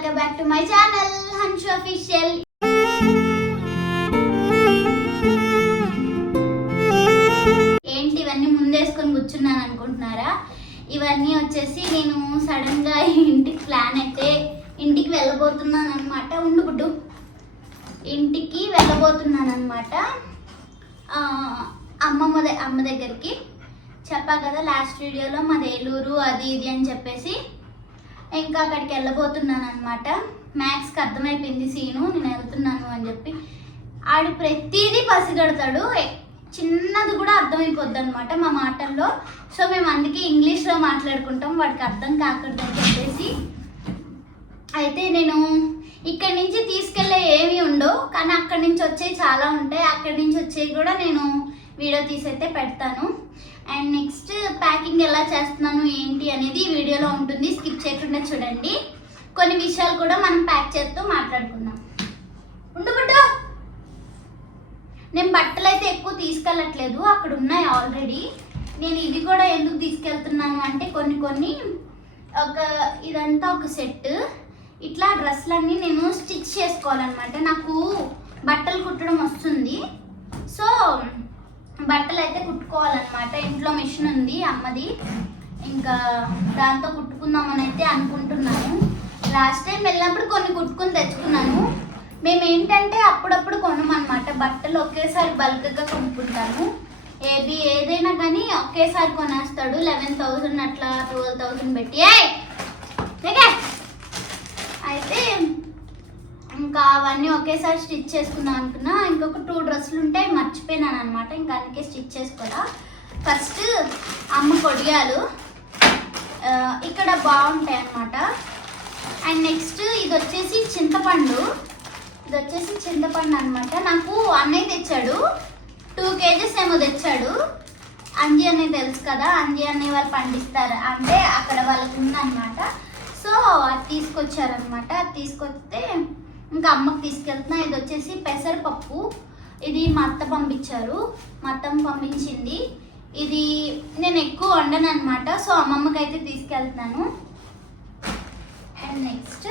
Welcome back to my channel Hanshu official ఏంటి ఇవన్నీ ముందేసుకొని కూర్చున్నాను అనుకుంటున్నారా? ఇవన్నీ వచ్చేసి నేను సడన్గా ఇంటికి ప్లాన్ అయితే ఇంటికి వెళ్ళబోతున్నాను అనమాట ఉండు గుడ్డు. ఇంటికి వెళ్ళబోతున్నాను అనమాట అమ్మమ్మ అమ్మ దగ్గరికి. చెప్పా కదా లాస్ట్ వీడియోలో మాది ఏలూరు అది ఇది అని చెప్పేసి. ఇంకా అక్కడికి వెళ్ళబోతున్నాను అనమాట మ్యాథ్స్కి అర్థమైపోయింది సీను నేను వెళ్తున్నాను అని చెప్పి. ఆడు ప్రతిదీ పసిగడతాడు. ఎ- చిన్నది కూడా అర్థమైపోద్ది అనమాట మా మాటల్లో. సో మేము అందుకే ఇంగ్లీష్లో మాట్లాడుకుంటాం వాడికి అర్థం కాకూడదని చెప్పేసి. అయితే నేను ఇక్కడి నుంచి తీసుకెళ్ళే ఏమి ఉండవు కానీ అక్కడి నుంచి వచ్చేవి చాలా ఉంటాయి. అక్కడి నుంచి వచ్చేవి కూడా నేను వీడియో తీసైతే పెడతాను. అండ్ నెక్స్ట్ ప్యాకింగ్ ఎలా చేస్తున్నాను ఏంటి అనేది వీడియోలో ఉంటుంది. స్కిప్ చేయకుండా చూడండి. కొన్ని విషయాలు కూడా మనం ప్యాక్ చేస్తూ మాట్లాడుకుందాం. ఉండు బుడ్డు. నేను బట్టలు అయితే ఎక్కువ తీసుకెళ్ళట్లేదు. అక్కడ ఉన్నాయి ఆల్రెడీ నేను ఇది కూడా ఎందుకు తీసుకెళ్తున్నాను అంటే కొన్ని కొన్ని ఒక ఇదంతా ఒక సెట్ ఇట్లా డ్రెస్లన్నీ నేను స్టిచ్ చేసుకోవాలన్నమాట. నాకు బట్టలు కుట్టడం వస్తుంది. సో బట్టలు అయితే కుట్టుకోవాలన్నమాట. ఇంట్లో మిషన్ ఉంది అమ్మది. ఇంకా దాంతో కుట్టుకుందామని అయితే అనుకుంటున్నాను. లాస్ట్ టైం వెళ్ళినప్పుడు కొన్ని కుట్టుకుని తెచ్చుకున్నాను. మేము ఏంటంటే అప్పుడప్పుడు కొనమన్నమాట. బట్టలు ఒకేసారి బల్క్గా కొనుక్కుంటాము ఏది ఏదైనా కానీ ఒకేసారి కొనేస్తాడు. లెవెన్ థౌజండ్ అట్లా ట్వెల్వ్ థౌజండ్ పెట్టి. ఇంకా అవన్నీ ఒకేసారి స్టిచ్ చేసుకుందాం అనుకున్నా. ఇంకొక టూ డ్రెస్సులు ఉంటే మర్చిపోయినాను అనమాట ఇంకా అందుకే స్టిచ్ చేసుకోరా ఫస్ట్ అమ్మ కొడియాలు. ఇక్కడ బాగుంటాయి అన్నమాట. అండ్ నెక్స్ట్ ఇది వచ్చేసి చింతపండు. ఇది వచ్చేసి చింతపండు అనమాట నాకు అన్నయ్య తెచ్చాడు. టూ కేజెస్ ఏమో తెచ్చాడు. అంజి అనేది తెలుసు కదా అంజి అనే వాళ్ళు పండిస్తారు. అంటే అక్కడ వాళ్ళకి ఉందన్నమాట. సో అది తీసుకొచ్చారనమాట అది తీసుకొస్తే ఇంకా అమ్మకి తీసుకెళ్తున్నా. ఇది వచ్చేసి పెసరపప్పు. ఇది మా అత్త పంపించారు. మా అత్తమ్మ పంపించింది. ఇది నేను ఎక్కువ వండను అనమాట సో అమ్మమ్మకి అయితే తీసుకెళ్తున్నాను. అండ్ నెక్స్ట్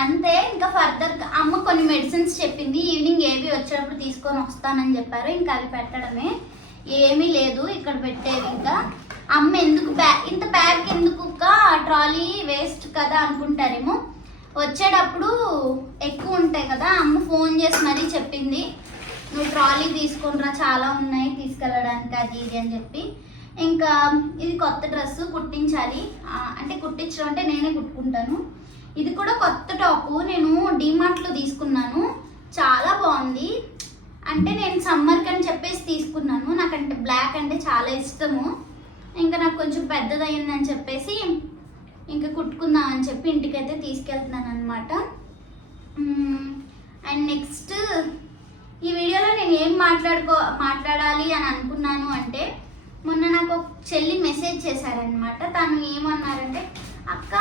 అంతే ఇంకా ఫర్దర్ అమ్మ కొన్ని మెడిసిన్స్ చెప్పింది. ఈవినింగ్ ఏవి వచ్చేటప్పుడు తీసుకొని వస్తానని చెప్పారు. ఇంకా అవి పెట్టడమే. ఏమీ లేదు ఇక్కడ పెట్టేవి ఇంకా. అమ్మ ఎందుకు బ్యా ఇంత బ్యాగ్ ఎందుకు ట్రాలీ వేస్ట్ కదా అనుకుంటారేమో. వచ్చేటప్పుడు ఎక్కువ ఉంటాయి కదా అమ్మ ఫోన్ చేసి మరీ చెప్పింది నువ్వు ట్రాలీ తీసుకునిరా చాలా ఉన్నాయి తీసుకెళ్ళడానికి అది ఇది అని చెప్పి. ఇంకా ఇది కొత్త డ్రెస్ కుట్టించాలి. అంటే కుట్టించడం అంటే నేనే కుట్టుకుంటాను. ఇది కూడా కొత్త టాపు నేను డిమార్ట్లో తీసుకున్నాను. చాలా బాగుంది. అంటే నేను సమ్మర్కి అని చెప్పేసి తీసుకున్నాను. నాకంటే బ్లాక్ అంటే చాలా ఇష్టము. ఇంకా నాకు కొంచెం పెద్దదయ్యిందని చెప్పేసి ఇంకా కుట్టుకుందాం అని చెప్పి ఇంటికైతే తీసుకెళ్తున్నాను అనమాట అండ్ నెక్స్ట్ ఈ వీడియోలో నేను ఏం మాట్లాడుకో మాట్లాడాలి అని అనుకున్నాను అంటే మొన్న నాకు ఒక చెల్లి మెసేజ్ చేశారనమాట తను ఏమన్నారంటే అక్క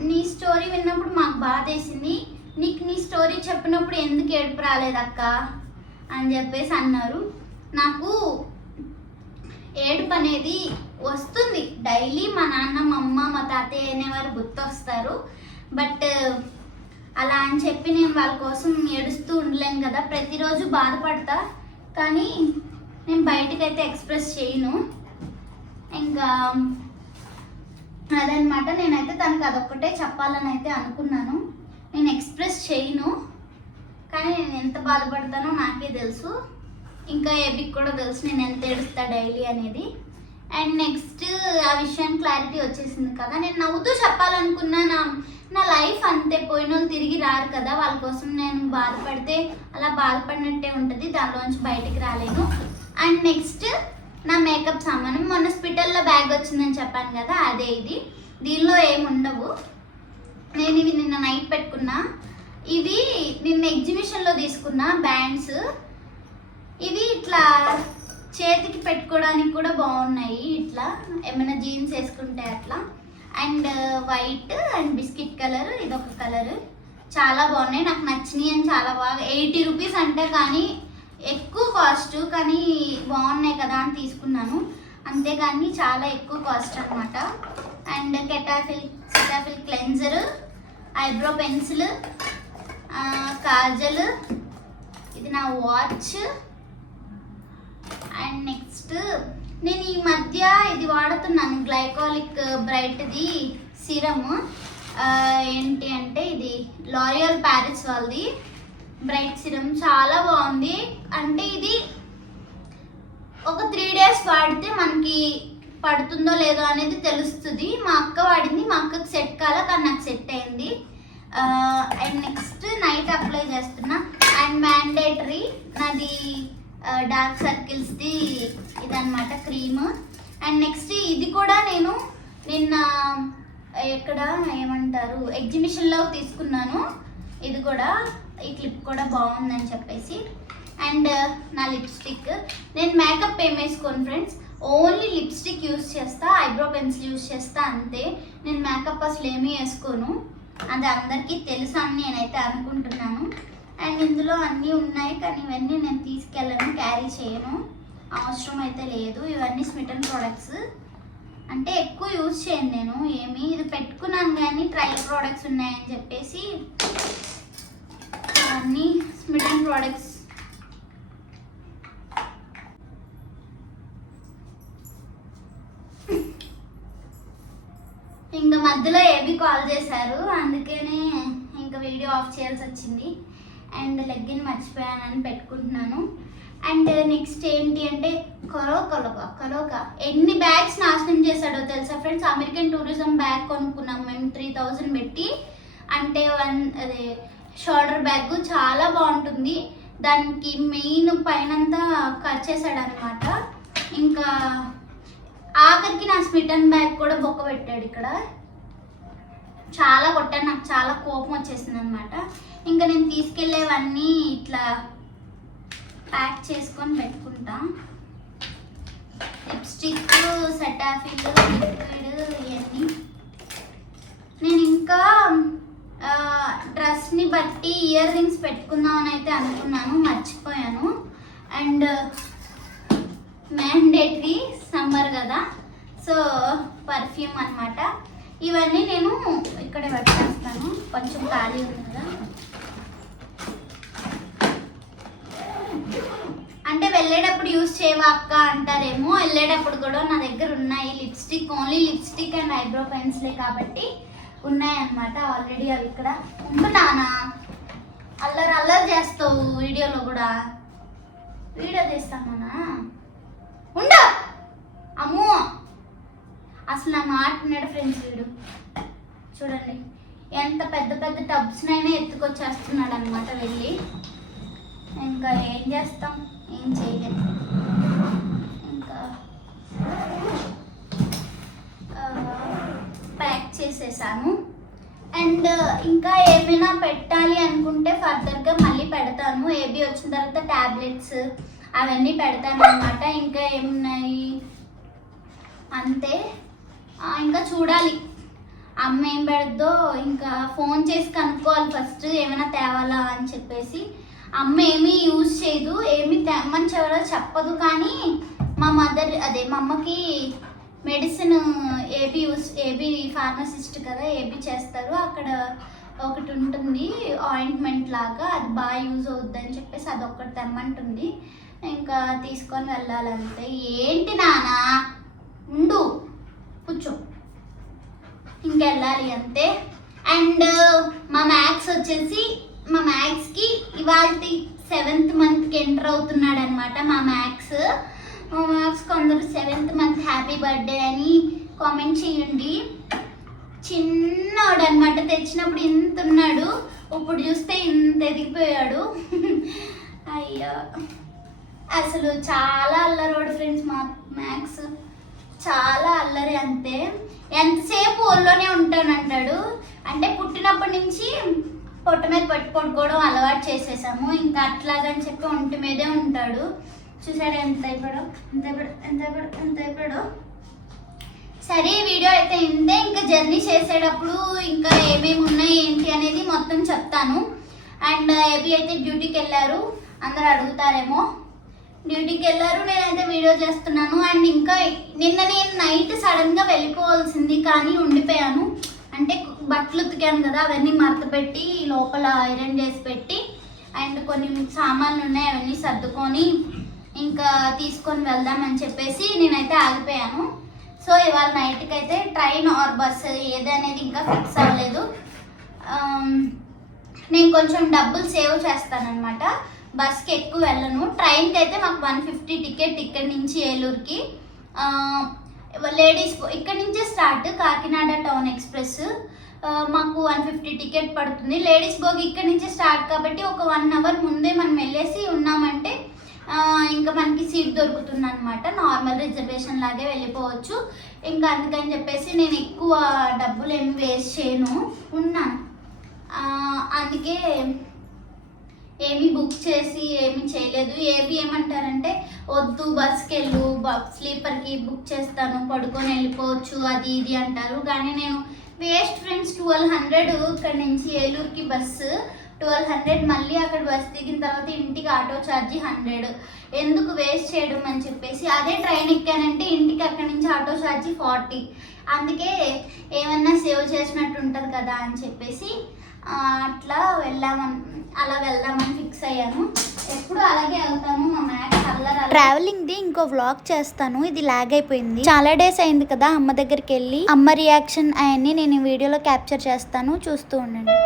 నీ స్టోరీ విన్నప్పుడు మాకు బాధ వేసింది నీకు నీ స్టోరీ చెప్పినప్పుడు ఎందుకు ఏడుపు రాలేదు అక్క అని చెప్పేసి అన్నారు. నాకు ఏడుపు అనేది వస్తుంది. డైలీ మా నాన్న మా అమ్మ మా తాతయ్య అనేవారు గుర్తొస్తారు. బట్ అలా అని చెప్పి నేను వాళ్ళ కోసం ఏడుస్తూ ఉండలేను కదా. ప్రతిరోజు బాధపడతా. కానీ నేను బయటకైతే ఎక్స్ప్రెస్ చేయను. ఇంకా అదనమాట. నేనైతే తనకు అదొక్కటే చెప్పాలని అయితే అనుకున్నాను. నేను ఎక్స్ప్రెస్ చేయను. కానీ నేను ఎంత బాధపడతానో నాకే తెలుసు. ఇంకా ఏబికి కూడా తెలుసు నేను ఎంత ఏడుస్తా డైలీ అనేది. అండ్ నెక్స్ట్ ఆ విషయం క్లారిటీ వచ్చేసింది కదా. నేను నవ్వుతూ చెప్పాలనుకున్నా నా నా లైఫ్ అంతే పోయిన వాళ్ళు తిరిగి రారు కదా. వాళ్ళ కోసం నేను బాధపడితే అలా బాధపడినట్టే ఉంటుంది. దానిలోంచి బయటికి రాలేను. అండ్ నెక్స్ట్ నా మేకప్ సామాను. మొన్న హాస్పిటల్లో బ్యాగ్ వచ్చిందని చెప్పాను కదా అదే ఇది. దీనిలో ఏమి ఉండవు. నేను ఇవి నిన్న నైట్ పెట్టుకున్నా. ఇవి నిన్న ఎగ్జిబిషన్లో తీసుకున్న బ్యాండ్స్ ఇవి ఇట్లా చేతికి పెట్టుకోవడానికి కూడా బాగున్నాయి. ఇట్లా ఏమైనా జీన్స్ వేసుకుంటే అట్లా. And white and biscuit colour ఇదొక కలర్ చాలా బాగున్నాయి. నాకు నచ్చినాయి అని చాలా బాగా ఎయిటీ రూపీస్ అంటే కానీ ఎక్కువ కాస్ట్ కానీ బాగున్నాయి కదా అని తీసుకున్నాను. అంతేగాని చాలా ఎక్కువ కాస్ట్ అనమాట and Cetaphil Cetaphil cleanser eyebrow pencil uh, kajal ఇది నా వాచ్. అండ్ నెక్స్ట్ నేను ఈ మధ్య ఇది వాడుతున్నాను గ్లైకాలిక్ బ్రైట్ది సిరమ్. ఏంటి అంటే ఇది లారియల్ ప్యారిస్ వాళ్ళది. బ్రైట్ సిరమ్ చాలా బాగుంది. అంటే ఇది ఒక త్రీ డేస్ వాడితే మనకి పడుతుందో లేదో అనేది తెలుస్తుంది. మా అక్క వాడింది మా అక్కకు సెట్ కాల కానీ నాకు సెట్ అయింది. అండ్ నెక్స్ట్ నైట్ అప్లై చేస్తున్నా. అండ్ మ్యాండేటరీ నాది డార్క్ సర్కిల్స్ది ఇదన్నమాట క్రీమ్. అండ్ నెక్స్ట్ ఇది కూడా నేను నిన్న ఎక్కడ ఏమంటారు ఎగ్జిబిషన్లో తీసుకున్నాను. ఇది కూడా ఈ క్లిప్ కూడా బాగుందని చెప్పేసి. అండ్ నా లిప్స్టిక్. నేను మేకప్ ఏం వేసుకోను ఫ్రెండ్స్ ఓన్లీ లిప్స్టిక్ యూస్ చేస్తా ఐబ్రో పెన్సిల్ యూస్ చేస్తా అంతే. నేను మేకప్ అసలు ఏమీ వేసుకోను. అది అందరికీ తెలుసు అని నేనైతే అనుకుంటున్నాను. అండ్ ఇందులో అన్నీ ఉన్నాయి కానీ ఇవన్నీ నేను తీసుకెళ్ళను క్యారీ చేయను. అవసరం అయితే లేదు. ఇవన్నీ స్మిటన్ ప్రోడక్ట్స్ అంటే ఎక్కువ యూజ్ చేయను నేను ఏమి. ఇది పెట్టుకున్నాను కానీ ట్రయల్ ప్రోడక్ట్స్ ఉన్నాయని చెప్పేసి అన్నీ స్మిటన్ ప్రోడక్ట్స్ ఇంకా మధ్యలో ఏబీ కాల్ చేశారు. అందుకనే ఇంకా వీడియో ఆఫ్ చేయాల్సి వచ్చింది. అండ్ లెగ్గిన్ మర్చిపోయానని పెట్టుకుంటున్నాను. అండ్ నెక్స్ట్ ఏంటి అంటే కరో కలక కరోక ఎన్ని బ్యాగ్స్ నాశనం చేశాడో తెలుసా ఫ్రెండ్స్? అమెరికన్ టూరిజం బ్యాగ్ కొనుక్కున్నాం మేము త్రీ థౌజండ్ పెట్టి. అంటే వన్ అదే షోల్డర్ బ్యాగ్ చాలా బాగుంటుంది. దానికి మెయిన్ పైనంతా కట్ చేశాడు అనమాట ఇంకా ఆఖరికి నా స్మిటన్ బ్యాగ్ కూడా బొక్క పెట్టాడు ఇక్కడ. చాలా కొట్టాను నాకు చాలా కోపం వచ్చేసింది అనమాట ఇంకా నేను తీసుకెళ్ళేవన్నీ ఇట్లా ప్యాక్ చేసుకొని పెట్టుకుంటా. లిప్స్టిక్ సెటాఫిల్ లిక్విడ్ ఇవన్నీ. నేను ఇంకా డ్రెస్ని బట్టి ఇయర్ రింగ్స్ పెట్టుకుందామని అయితే అనుకున్నాను. మర్చిపోయాను. అండ్ మ్యాండేటరీ సమ్మర్ కదా. సో పర్ఫ్యూమ్ అనమాట ఇవన్నీ నేను ఇక్కడే పెట్టేస్తాను. కొంచెం ఖాళీ ఉంది కదా. అంటే వెళ్ళేటప్పుడు యూస్ చేయవా అక్క అంటారేమో. వెళ్ళేటప్పుడు కూడా నా దగ్గర ఉన్నాయి lipstick only lipstick and eyebrow పెన్సిలే కాబట్టి ఉన్నాయన్నమాట ఆల్రెడీ అవి ఇక్కడ. ఉంటున్నానా? అల్లరి అల్లరి చేస్తావు వీడియోలో కూడా. వీడియో తీస్తానా ఉండ! అమ్మో! అసలు నా ఆడుతున్నాడు ఫ్రెండ్స్ వీడు. చూడండి ఎంత పెద్ద పెద్ద టబ్స్నైనా ఎత్తుకొచ్చేస్తున్నాడు అనమాట వెళ్ళి. ఇంకా ఏం చేస్తాం? ఏం చేయలేదు ఇంకా ప్యాక్ చేసేసాను అండ్ ఇంకా ఏమైనా పెట్టాలి అనుకుంటే ఫర్దర్గా మళ్ళీ పెడతాను. ఏబీ వచ్చిన తర్వాత ట్యాబ్లెట్స్ అవన్నీ పెడతాను అనమాట ఇంకా ఏమున్నాయి? అంతే. ఇంకా చూడాలి. అమ్మ ఏం పెడద్దో ఇంకా ఫోన్ చేసి కనుక్కోవాలి ఫస్ట్ ఏమైనా తేవాలా అని చెప్పేసి. అమ్మ ఏమీ యూజ్ చేయదు ఏమి తెమ్మని ఎవరో చెప్పదు కానీ మా మదర్ అదే మా అమ్మకి మెడిసిన్ ఏబి యూస్ ఏబి ఫార్మసిస్ట్ కదా ఏబి చేస్తారు. అక్కడ ఒకటి ఉంటుంది ఆయింట్మెంట్ లాగా అది బాగా యూజ్ అవుద్ది అని చెప్పేసి అది ఒక్కటి తెమ్మంటుంది. ఇంకా తీసుకొని వెళ్ళాలంతే. ఏంటి నానా ఉండు. కూర్చో. ఇంకెళ్ళాలి అంతే. అండ్ మా మ్యాథ్స్ వచ్చేసి మా మ్యాథ్స్కి ఇవాళ సెవెంత్ మంత్కి ఎంటర్ అవుతున్నాడు అనమాట మా మ్యాథ్స్. మా మ్యాథ్స్ కొందరు సెవెంత్ మంత్ హ్యాపీ బర్త్డే అని కామెంట్ చేయండి. చిన్నోడు అనమాట తెచ్చినప్పుడు ఇంత ఉన్నాడు ఇప్పుడు చూస్తే ఇంత ఎదిగిపోయాడు. అయ్యో. అసలు చాలా అల్లరోడు ఫ్రెండ్స్ మా మ్యాథ్స్. చాలా అల్లరి అంతే. ఎంతసేపు ఊళ్ళోనే ఉంటానంటాడు? అంటే పుట్టినప్పటి నుంచి పొట్ట మీద పట్టుకొనుకోవడం పడుకోవడం అలవాటు చేసేసాము. ఇంకా అట్లాగని చెప్పి ఒంటి మీదే ఉంటాడు. చూసాడు ఎంత అయిపోయాడో? ఎంత అయిపోయాడు? ఎంత అయిపోయాడు? ఎంత అయిపోయాడో? సరే వీడియో అయితే ఇందే ఇంకా జర్నీ చేసేటప్పుడు ఇంకా ఏమేమి ఉన్నాయి ఏంటి అనేది మొత్తం చెప్తాను. అండ్ ఏబి అయితే డ్యూటీకి వెళ్ళారు. అందరు అడుగుతారేమో. డ్యూటీకి వెళ్ళారు నేనైతే వీడియో చేస్తున్నాను. అండ్ ఇంకా నిన్న నేను నైట్ సడన్గా వెళ్ళిపోవాల్సింది కానీ ఉండిపోయాను. అంటే బట్టలు ఉతికాను కదా అవన్నీ మడత పెట్టి లోపల ఐరన్ చేసి పెట్టి అండ్ కొన్ని సామాన్లు ఉన్నాయి అవన్నీ సర్దుకొని ఇంకా తీసుకొని వెళ్దామని చెప్పేసి నేనైతే ఆగిపోయాను. సో ఇవాళ నైట్కి అయితే ట్రైన్ ఆర్ బస్ ఏదనేది ఇంకా ఫిక్స్ అవ్వలేదు. నేను కొంచెం డబ్బులు సేవ్ చేస్తానన్నమాట. బస్కి ఎక్కువ వెళ్ళను. ట్రైన్కి అయితే మాకు వన్ ఫిఫ్టీ టికెట్ ఇక్కడి నుంచి ఏలూరుకి. లేడీస్ ఇక్కడ నుంచే స్టార్ట్ కాకినాడ టౌన్ ఎక్స్ప్రెస్ మాకు వన్ ఫిఫ్టీ టికెట్ పడుతుంది. లేడీస్ బోగి ఇక్కడ నుంచే స్టార్ట్ కాబట్టి ఒక వన్ అవర్ ముందే మనం వెళ్ళేసి ఉన్నామంటే ఇంకా మనకి సీట్ దొరుకుతుంది అనమాట నార్మల్ రిజర్వేషన్ లాగే వెళ్ళిపోవచ్చు. ఇంకా అందుకని చెప్పేసి నేను ఎక్కువ డబ్బులు ఏమి వేస్ట్ చేయను. ఉన్నాను. అందుకే ఏమి బుక్ చేసి ఏమి చేయలేదు. ఏవి ఏమంటారంటే వద్దు బస్కి వెళ్ళు స్లీపర్కి బుక్ చేస్తాను పడుకొని వెళ్ళిపోవచ్చు అది ఇది అంటారు. కానీ నేను వేస్ట్ ఫ్రెండ్స్ ట్వెల్వ్ హండ్రెడ్ ఇక్కడ నుంచి ఏలూరుకి బస్సు ట్వెల్వ్ హండ్రెడ్ మళ్ళీ అక్కడ బస్ దిగిన తర్వాత ఇంటికి ఆటో ఛార్జీ హండ్రెడ్. ఎందుకు వేస్ట్ చేయడం అని చెప్పేసి అదే ట్రైన్ ఎక్కానంటే ఇంటికి అక్కడి నుంచి ఆటో ఛార్జీ ఫార్టీ. అందుకే ఏమన్నా సేవ్ చేసినట్టు ఉంటుంది కదా అని చెప్పేసి అట్లా వెళ్ళామని అలా వెళ్దామని ఫిక్స్ అయ్యాను. ఎప్పుడు అలాగే వెళ్తాను. మా మ్యాక్స్ అల్లరి ట్రావెలింగ్ ది ఇంకో వ్లాగ్ చేస్తాను. ఇది లాగ్ అయిపోయింది. చాలా డేస్ అయింది కదా అమ్మ దగ్గరికి వెళ్ళి. అమ్మ రియాక్షన్ అవన్నీ నేను ఈ వీడియోలో క్యాప్చర్ చేస్తాను. చూస్తూ ఉండండి.